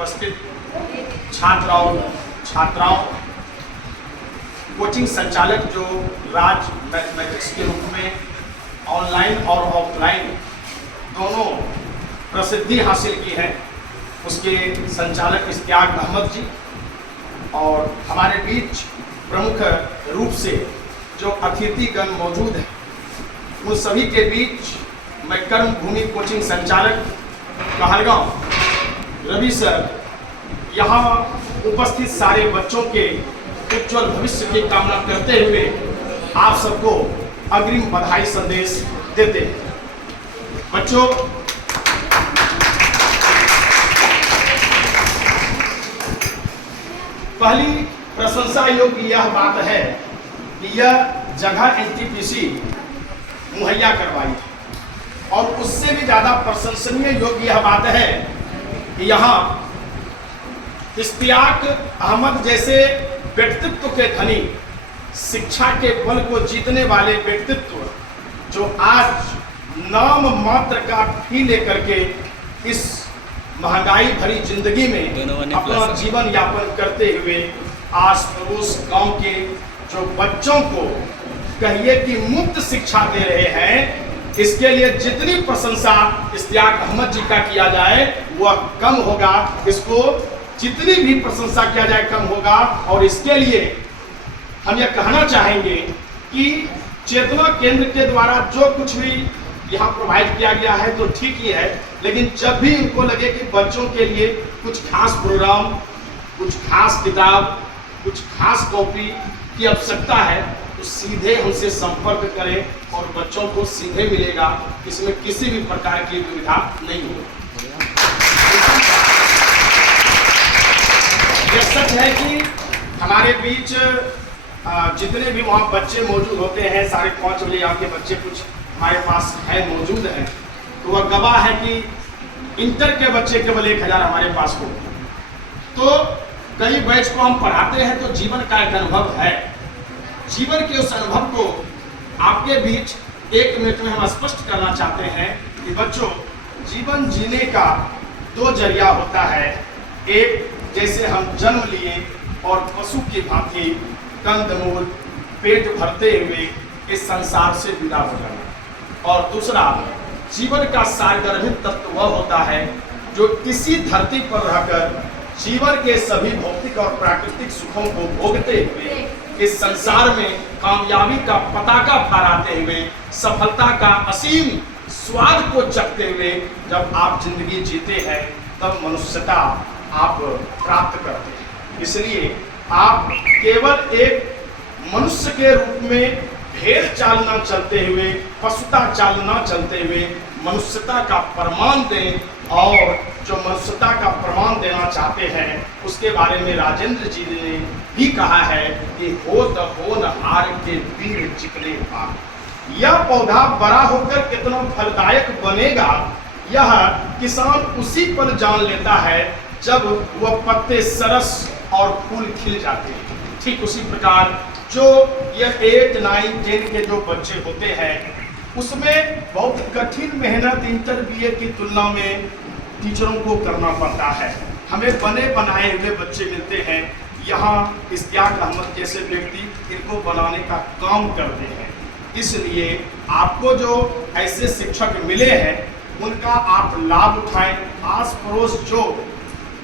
उपस्थित छात्राओं, कोचिंग संचालक जो राज मैथमेटिक्स के रूप में ऑनलाइन और ऑफलाइन दोनों प्रसिद्धि हासिल की है, उसके संचालक इश्तियाक अहमद जी, और हमारे बीच प्रमुख रूप से जो अतिथिगण मौजूद हैं, उन सभी के बीच मैं कर्म भूमि कोचिंग संचालक कहलगांव रवि सर यहाँ उपस्थित सारे बच्चों के उज्जवल भविष्य की कामना करते हुए आप सबको अग्रिम बधाई संदेश देते हैं। बच्चों, पहली प्रशंसा योग्य यह बात है कि यह जगह एनटीपीसी मुहैया करवाई है, और उससे भी ज्यादा प्रशंसनीय योग्य यह बात है कि यहाँ इश्तियाक अहमद जैसे व्यक्तित्व के धनी, शिक्षा के बल को जीतने वाले व्यक्तित्व, जो आज नाम मात्र का फी लेकर के इस महंगाई भरी जिंदगी में अपना जीवन यापन करते हुए आस पड़ोस गांव के जो बच्चों को कहिए कि मुफ्त शिक्षा दे रहे हैं, इसके लिए जितनी प्रशंसा इश्तियाक अहमद जी का किया जाए वह कम होगा। इसको जितनी भी प्रशंसा किया जाए कम होगा। और इसके लिए हम यह कहना चाहेंगे कि चेतना केंद्र के द्वारा जो कुछ भी यहाँ प्रोवाइड किया गया है तो ठीक ही है, लेकिन जब भी इनको लगे कि बच्चों के लिए कुछ खास प्रोग्राम, कुछ खास किताब, कुछ खास कॉपी की आवश्यकता है तो सीधे हमसे संपर्क करें और बच्चों को सीधे मिलेगा। इसमें किसी भी प्रकार की दुविधा नहीं होगी। यह सच है कि हमारे बीच जितने भी वहाँ बच्चे मौजूद होते हैं, 5:30 बजे यहाँ के बच्चे कुछ हमारे पास है मौजूद हैं, तो वह गवाह है कि इंटर के बच्चे केवल 1000 हमारे पास हो। तो कई बैच को हम पढ़ाते हैं तो जीवन का एक अनुभव है। जीवन के उस अनुभव को आपके बीच 1 मिनट में हम स्पष्ट करना चाहते हैं कि बच्चों, जीवन जीने का 2 जरिया होता है। एक, जैसे हम जन्म लिए और पशु की भांति कंदमूल पेट भरते हुए इस संसार से विदा हो जाना, और दूसरा, जीवन का सारगर्भित तत्व वह होता है जो इसी धरती पर रहकर जीवन के सभी भौतिक और प्राकृतिक सुखों को भोगते हुए इस संसार में कामयाबी का पताका फहराते हुए, सफलता का असीम स्वाद को चखते हुए जब आप जिंदगी जीते हैं तब मनुष्यता आप प्राप्त करते हैं। इसलिए आप केवल एक मनुष्य के रूप में भेड़ चाल न चलते हुए, पशुता चाल न चलते हुए मनुष्यता का प्रमाण दें, और जो मनुष्यता का प्रमाण देना चाहते हैं उसके बारे में राजेंद्र जी ने भी कहा है कि हो त हो न हार के वीर चिकने पार। यह पौधा बड़ा होकर कितना फलदायक बनेगा यह किसान उसी पर जान लेता है जब वह पत्ते सरस और फूल खिल जाते हैं। ठीक उसी प्रकार जो यह 8, 9, 10 के जो बच्चे होते हैं उसमें बहुत कठिन मेहनत इंटर BA की तुलना में टीचरों को करना पड़ता है। हमें बने बनाए हुए बच्चे मिलते हैं, यहाँ इश्तियाक अहमद जैसे व्यक्ति इनको बनाने का काम करते हैं। इसलिए आपको जो ऐसे शिक्षक मिले हैं उनका आप लाभ उठाएं। आस पड़ोस जो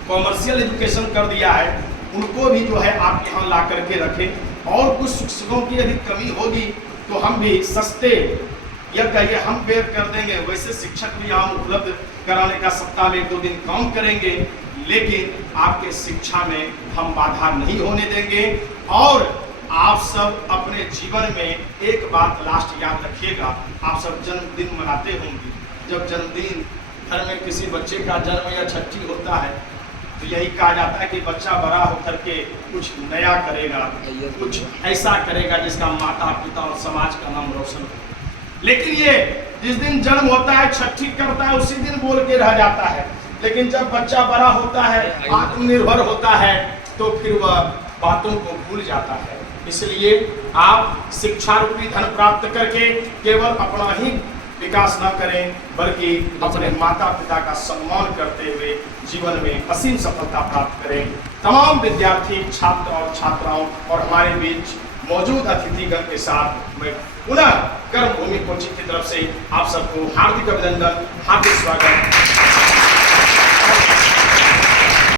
कॉमर्शियल एजुकेशन कर दिया है उनको भी जो है आप यहाँ ला करके रखें, और कुछ शिक्षकों की यदि कमी होगी तो हम भी सस्ते यह कहिए हम बेर कर देंगे। वैसे शिक्षक भी यहाँ उपलब्ध कराने का सप्ताह में 1-2 दिन काम करेंगे, लेकिन आपके शिक्षा में हम बाधा नहीं होने देंगे। और आप सब अपने जीवन में एक बात लास्ट याद रखिएगा, आप सब जन्मदिन मनाते होंगे। जब जन्मदिन घर में किसी बच्चे का जन्म या छठी होता है तो यही कहा जाता है कि बच्चा बड़ा होकर के कुछ नया करेगा, कुछ ऐसा करेगा जिसका माता पिता और समाज का नाम रोशन हो। लेकिन ये जिस दिन जन्म होता है, छठी करता है, उसी दिन बोल के रह जाता है। लेकिन जब बच्चा बड़ा होता है, आत्मनिर्भर होता है, तो फिर वह बातों को भूल जाता है। इसलिए आप शिक्षा रूपी धन प्राप्त करके केवल अपना ही विकास न करें, बल्कि अपने माता पिता का सम्मान करते हुए जीवन में असीम सफलता प्राप्त करें। तमाम विद्यार्थी, छात्र और छात्राओं और हमारे बीच मौजूद अतिथिगण के साथ मैं पुनः कर्मभूमि कोचिंग की तरफ से आप सबको हार्दिक अभिनंदन, हार्दिक स्वागत।